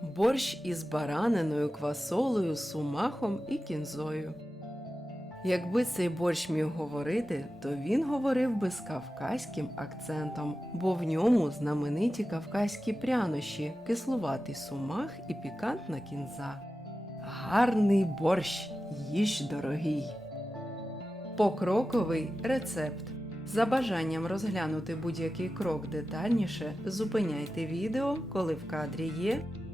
борщ із бараниною, квасолею, сумахом і кінзою. Якби цей борщ міг говорити, то він говорив би з кавказьким акцентом, бо в ньому знамениті кавказькі прянощі, кислуватий сумах і пікантна кінза. Гарний борщ, їж дорогий. Покроковий рецепт. За бажанням розглянути будь-який крок детальніше, зупиняйте відео, коли в кадрі є